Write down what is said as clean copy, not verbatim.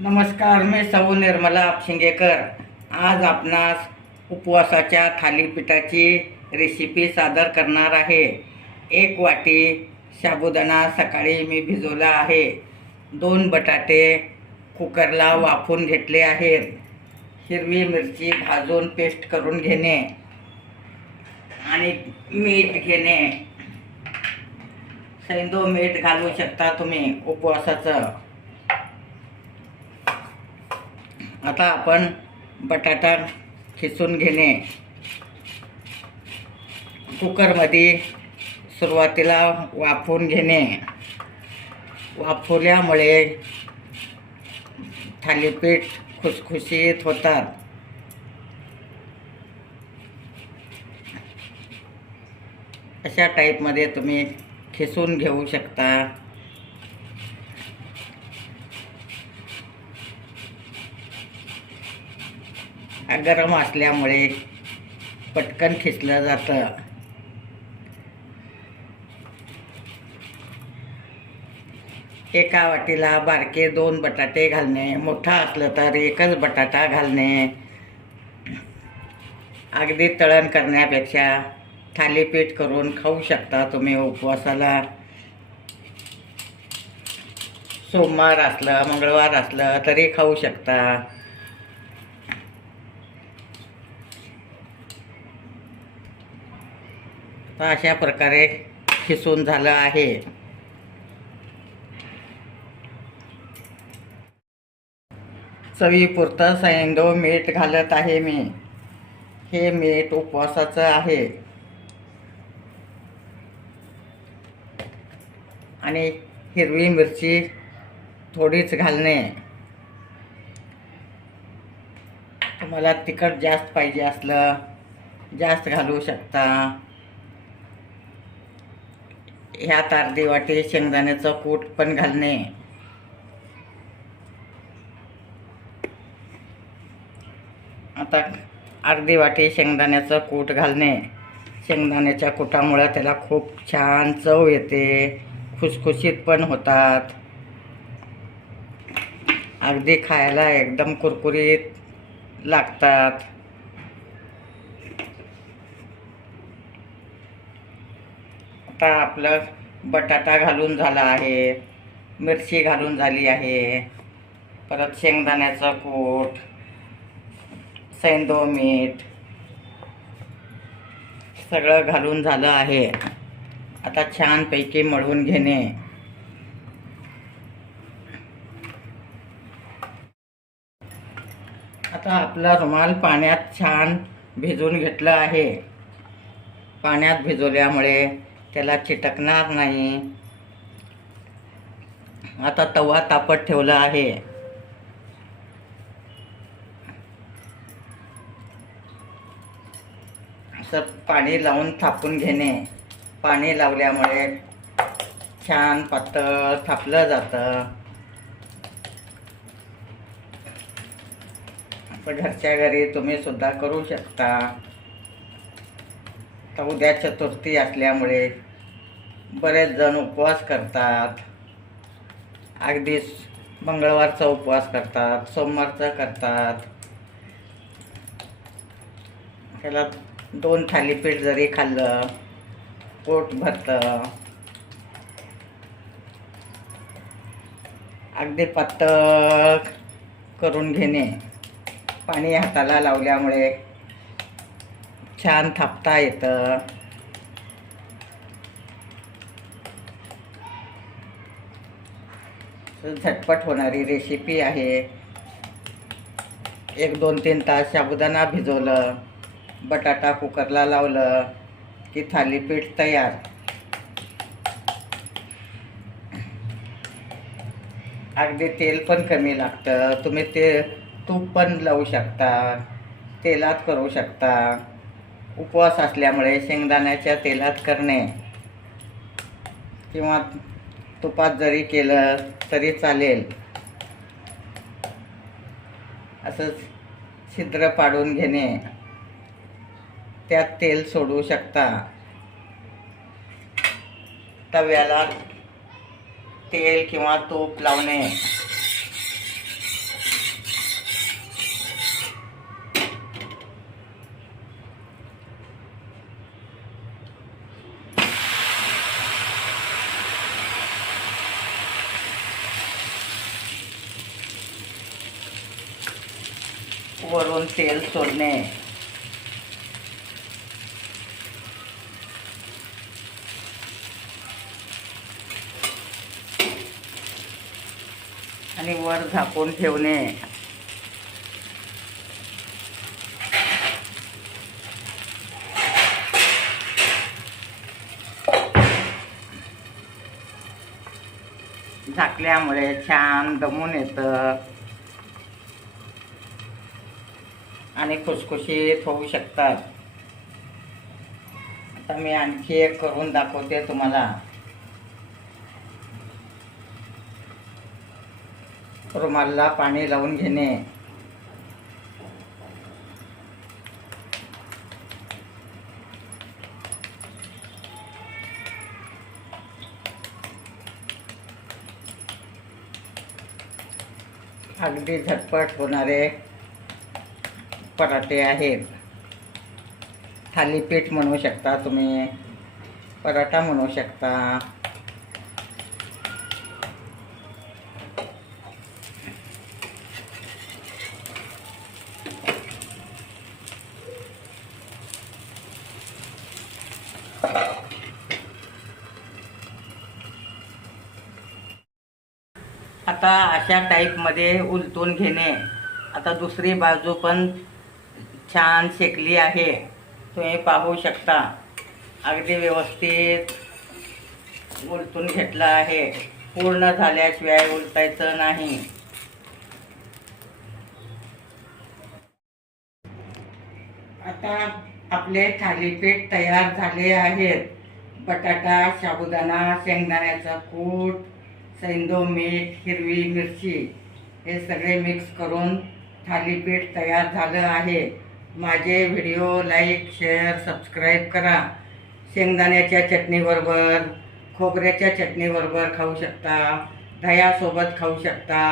नमस्कार, मी सौ निर्मला आपशिंगेकर. आज आपणास उपवासाच्या थालीपीठाची रेसिपी सादर करणार आहे. 1 वाटी साबुदाणा सकाळी मी भिजवला आहे. 2 बटाटे कुकरला वाफवून घेतले आहेत. हिरवी मिरची भाजून पेस्ट करून घेणे आणि मीठ घेणे. सैंधव मीठ घालू शकता तुम्ही उपवासाचं. आता आपण बटाटा खिसून घेणे. कुकरमध्ये सुरुवातीला वाफवून घेणे. वाफवल्यामुळे थालीपीठ खुसखुशीत होतात. अशा टाईपमध्ये तुम्ही खिसून घेऊ शकता. गरम असल्यामुळे पटकन खिसलं जातं. एका वाटीला बारके 2 बटाटे घालणे. मोठा असलं तर एकच बटाटा घालणे. अगदी तळण करण्यापेक्षा थालीपीठ करून खाऊ शकता तुम्ही उपवासाला. सोमवार असलं मंगळवार असलं तरी खाऊ शकता. तर अशा प्रकारे खिसून झालं आहे. चवीपुरतं सैंधव मीठ घालत आहे मी. हे मीठ उपवासाचं आहे. आणि हिरवी मिरची थोडीच घालणे. तुम्हाला तिखट जास्त पाहिजे असलं जास्त घालू शकता. ह्यात अर्धी वाटी शेंगदाण्याचं कूट पण घालणे. आता अर्धी वाटी शेंगदाण्याचं कूट घालणे. शेंगदाण्याच्या कुटामुळे त्याला खूप छान चव येते. खुसखुशीत पण होतात. अगदी खायला एकदम कुरकुरीत लागतात. आता आपलं बटाटा घालून झाला आहे. मिरची घालून झाली आहे. परत शेंगदाण्याचं कूट, सैंधव मीठ सगळं घालून झालं आहे. आता छानपैकी मळून घेणे. आता आपला रुमाल पाण्यात छान भिजवून घेतलं आहे. पाण्यात भिजवल्यामुळे त्याला चिटकणार नाही. आता तवा तापत ठेवला आहे. असं पाणी लावून थापून घेणे. पाणी लावल्यामुळे छान पातळ थापलं जातं. घरच्या घरी तुम्ही सुद्धा करू शकता. तर उद्या चतुर्थी असल्यामुळे बरेच जण उपवास करतात. अगदी मंगळवारचा उपवास करतात, सोमवारचा करतात. त्याला 2 थालीपीठ जरी खाल्लं पोट भरतं. अगदी पातळ करून घेणे. पाणी हाताला लावल्यामुळे छान थापता येतं. झटपट होणारी रेसिपी आहे. 1-2-3 तास साबुदाणा भिजवलं, बटाटा कुकरला लावलं की थालीपीठ तयार. अगदी तेल पण कमी लागतं. तुम्ही ते तूप पण लावू शकता, तेलात करू शकता. उपवास असल्यामुळे शेंगदाण्याच्या तेलात करणे किंवा तुपात जरी केलं तरी चालेल. असंच छिद्र पाडून घेणे. त्यात तेल सोडू शकता. तव्याला तेल किंवा तूप लावणे. वरून तेल सोडणे. आणि वर झाकून ठेवणे. झाकल्यामुळे छान दमून येतं आणि खुसखुशीत होऊ शकतात. आता मी आणखी एक करून दाखवते तुम्हाला. रुमालाला पाणी लावून घेणे. अगदी झटपट होणारे पराठे आहेत. थालीपीठ म्हणू शकता तुम्ही, पराठा म्हणू शकता. आता अशा टाईपमध्ये उलटून घेणे. आता दुसरी बाजू पण छान शेकली आहे, तुम्ही पाहू शकता. अगदी व्यवस्थित उलटून घेतलं आहे. पूर्ण झाल्याशिवाय उलटायचं नाही. आता आपले थालीपीठ तयार झाले आहेत. बटाटा, साबुदाणा, शेंगदाण्याचा कूट, सैंधव मीठ, हिरवी मिरची हे सगळे मिक्स करून थालीपीठ तयार झालं आहे. माझे व्हिडिओ लाईक, शेअर, सबस्क्राईब करा. शेंगदाण्याच्या चटणीबरोबर, खोबऱ्याच्या चटणीबरोबर खाऊ शकता, दह्यासोबत खाऊ शकता.